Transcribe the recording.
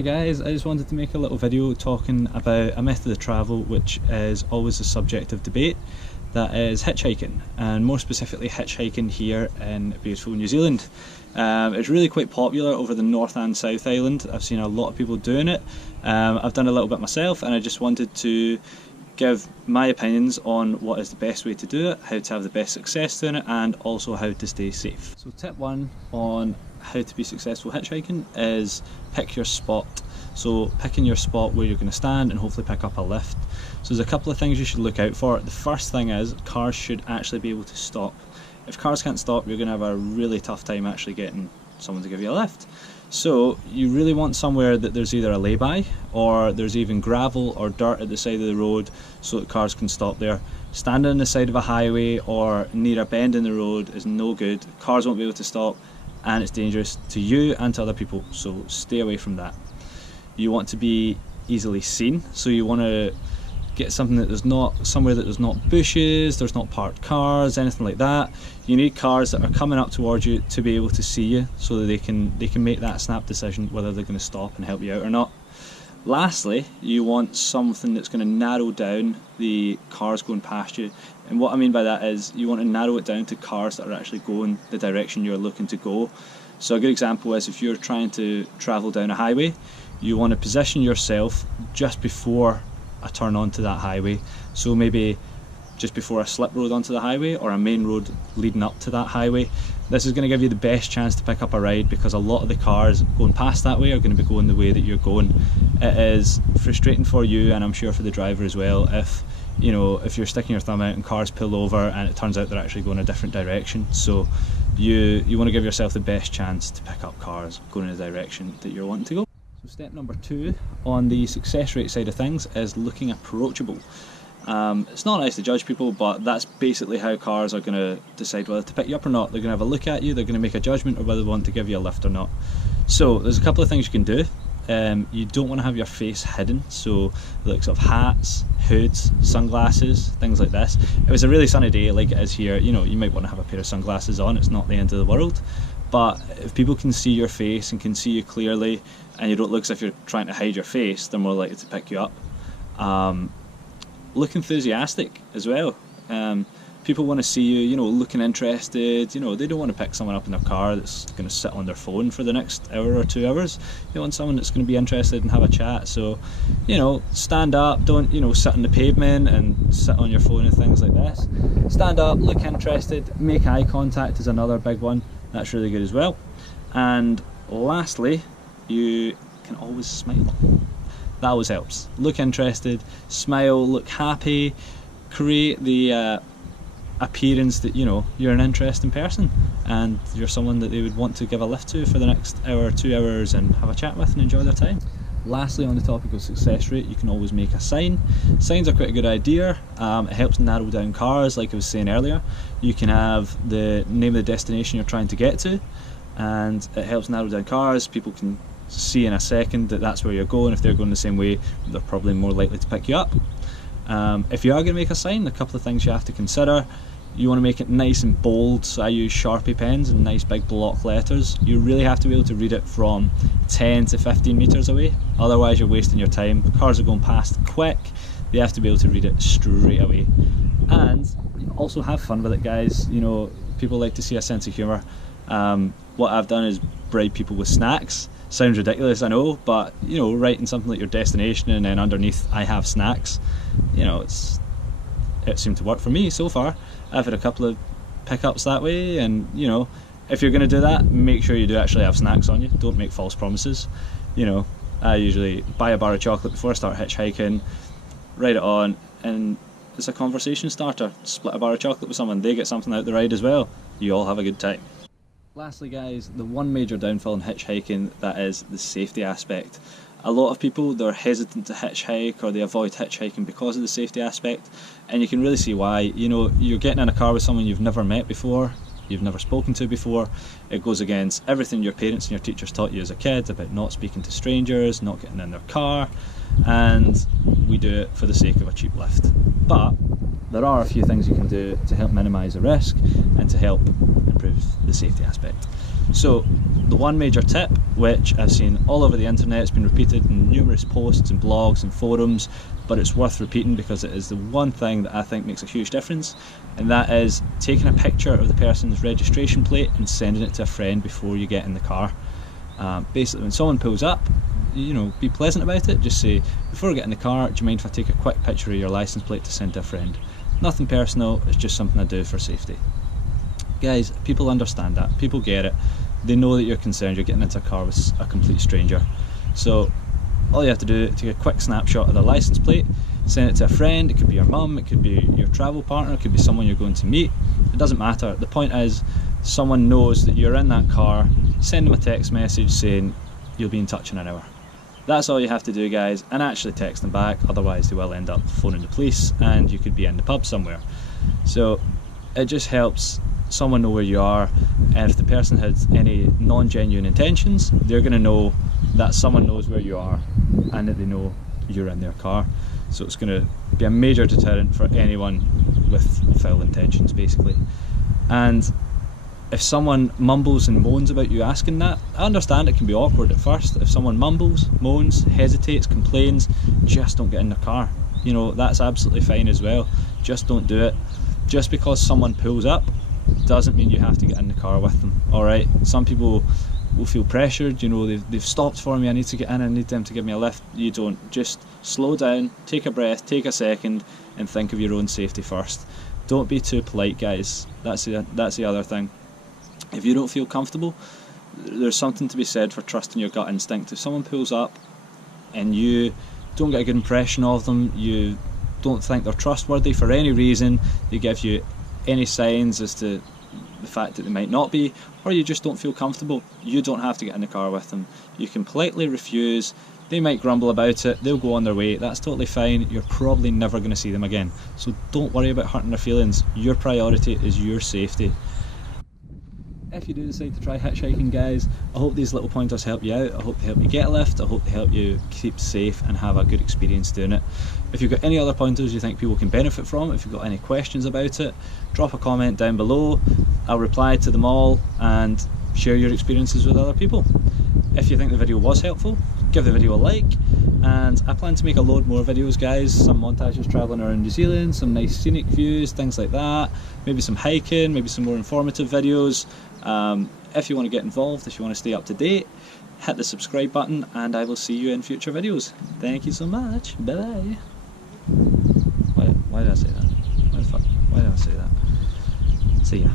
Hi guys, I just wanted to make a little video talking about a method of travel which is always the subject of debate, that is hitchhiking, and more specifically hitchhiking here in beautiful New Zealand. It's really quite popular over the North and South Island. I've seen a lot of people doing it. I've done a little bit myself, and I just wanted to give my opinions on what is the best way to do it, how to have the best success doing it, and also how to stay safe. So tip one on how to be successful hitchhiking is pick your spot. So picking your spot where you're going to stand and hopefully pick up a lift. So there's a couple of things you should look out for. The first thing is cars should actually be able to stop. If cars can't stop, you're going to have a really tough time actually getting someone to give you a lift. So you really want somewhere that there's either a lay-by or there's even gravel or dirt at the side of the road so that cars can stop there. Standing on the side of a highway or near a bend in the road is no good. Cars won't be able to stop and it's dangerous to you and to other people, so stay away from that. You want to be easily seen, so you want to get something that there's not, somewhere that there's not bushes, there's not parked cars, anything like that. You need cars that are coming up towards you to be able to see you so that they can make that snap decision whether they're going to stop and help you out or not. Lastly, you want something that's going to narrow down the cars going past you, and what I mean by that is you want to narrow it down to cars that are actually going the direction you're looking to go. So a good example is if you're trying to travel down a highway, you want to position yourself just before a turn onto that highway, so maybe just before a slip road onto the highway or a main road leading up to that highway. This is going to give you the best chance to pick up a ride because a lot of the cars going past that way are going to be going the way that you're going. It is frustrating for you, and I'm sure for the driver as well, if you're sticking your thumb out and cars pull over and it turns out they're actually going a different direction. So you want to give yourself the best chance to pick up cars going in the direction that you're wanting to go. So step number 2 on the success rate side of things is looking approachable. It's not nice to judge people, but that's basically how cars are going to decide whether to pick you up or not. They're going to have a look at you, they're going to make a judgment of whether they want to give you a lift or not. So there's a couple of things you can do. You don't want to have your face hidden, so the likes of hats, hoods, sunglasses, things like this. If it was a really sunny day like it is here, you might want to have a pair of sunglasses on. It's not the end of the world. But if people can see your face and can see you clearly and you don't look as if you're trying to hide your face, they're more likely to pick you up. Look enthusiastic as well. People want to see you, looking interested. They don't want to pick someone up in their car that's going to sit on their phone for the next hour or 2 hours. You want someone that's going to be interested and have a chat. So, stand up, don't, sit on the pavement and sit on your phone and things like this. Stand up, look interested, make eye contact is another big one. That's really good as well. And lastly, you can always smile. That always helps. Look interested, smile, look happy, create the appearance that you're an interesting person and you're someone that they would want to give a lift to for the next hour or 2 hours and have a chat with and enjoy their time. Lastly, on the topic of success rate, you can always make a sign. Signs are quite a good idea. It helps narrow down cars, like I was saying earlier. You can have the name of the destination you're trying to get to, and it helps narrow down cars. People can see in a second that that's where you're going. If they're going the same way, they're probably more likely to pick you up. If you are going to make a sign, a couple of things you have to consider. You want to make it nice and bold, so I use Sharpie pens and nice big block letters. You really have to be able to read it from 10 to 15 metres away, otherwise you're wasting your time. Cars are going past quick, they have to be able to read it straight away. And also have fun with it, guys. People like to see a sense of humour. What I've done is bribe people with snacks. Sounds ridiculous, I know, but writing something like your destination and then underneath I have snacks, it seemed to work for me so far. I've had a couple of pickups that way, and if you're going to do that, make sure you do actually have snacks on you. Don't make false promises. I usually buy a bar of chocolate before I start hitchhiking, write it on, and it's a conversation starter. Split a bar of chocolate with someone, they get something out the ride as well. You all have a good time. Lastly, guys, the one major downfall in hitchhiking, that is the safety aspect. A lot of people, they're hesitant to hitchhike or they avoid hitchhiking because of the safety aspect, and you can really see why. You're getting in a car with someone you've never met before, you've never spoken to before. It goes against everything your parents and your teachers taught you as a kid about not speaking to strangers, not getting in their car, and we do it for the sake of a cheap lift. But there are a few things you can do to help minimise the risk and to help improve the safety aspect. So the one major tip, which I've seen all over the internet, it's been repeated in numerous posts and blogs and forums, but it's worth repeating because it is the one thing that I think makes a huge difference, and that is taking a picture of the person's registration plate and sending it to a friend before you get in the car. Basically, when someone pulls up, you know, be pleasant about it. Just say, before I get in the car, do you mind if I take a quick picture of your license plate to send to a friend? Nothing personal, it's just something I do for safety. Guys, people understand that, people get it, they know that you're concerned you're getting into a car with a complete stranger. So all you have to do is take a quick snapshot of their license plate, send it to a friend. It could be your mum, it could be your travel partner, it could be someone you're going to meet. It doesn't matter. The point is, someone knows that you're in that car. Send them a text message saying you'll be in touch in an hour. That's all you have to do, guys, and actually text them back, otherwise they will end up phoning the police and you could be in the pub somewhere. So it just helps someone know where you are, and if the person has any non-genuine intentions, they're going to know that someone knows where you are and that they know you're in their car. So it's going to be a major deterrent for anyone with foul intentions, basically. And if someone mumbles and moans about you asking that, I understand it can be awkward at first. If someone mumbles, moans, hesitates, complains, just don't get in the car. You know, that's absolutely fine as well. Just don't do it. Just because someone pulls up doesn't mean you have to get in the car with them, alright? Some people will feel pressured, you know, they've stopped for me, I need to get in, I need them to give me a lift. You don't. Just slow down, take a breath, take a second, and think of your own safety first. Don't be too polite, guys. That's the other thing. If you don't feel comfortable, there's something to be said for trusting your gut instinct. If someone pulls up and you don't get a good impression of them, you don't think they're trustworthy for any reason, they give you any signs as to the fact that they might not be, or you just don't feel comfortable, you don't have to get in the car with them. You can politely refuse. They might grumble about it, they'll go on their way, that's totally fine. You're probably never going to see them again, so don't worry about hurting their feelings. Your priority is your safety. If you do decide to try hitchhiking, guys, I hope these little pointers help you out. I hope they help you get a lift, I hope they help you keep safe and have a good experience doing it. If you've got any other pointers you think people can benefit from, if you've got any questions about it, drop a comment down below. I'll reply to them all and share your experiences with other people. If you think the video was helpful, give the video a like, and I plan to make a load more videos, guys. Some montages travelling around New Zealand, some nice scenic views, things like that, maybe some hiking, maybe some more informative videos. If you want to get involved, if you want to stay up to date, hit the subscribe button and I will see you in future videos. Thank you so much. Bye bye. Why did I say that? Why did I say that? See ya.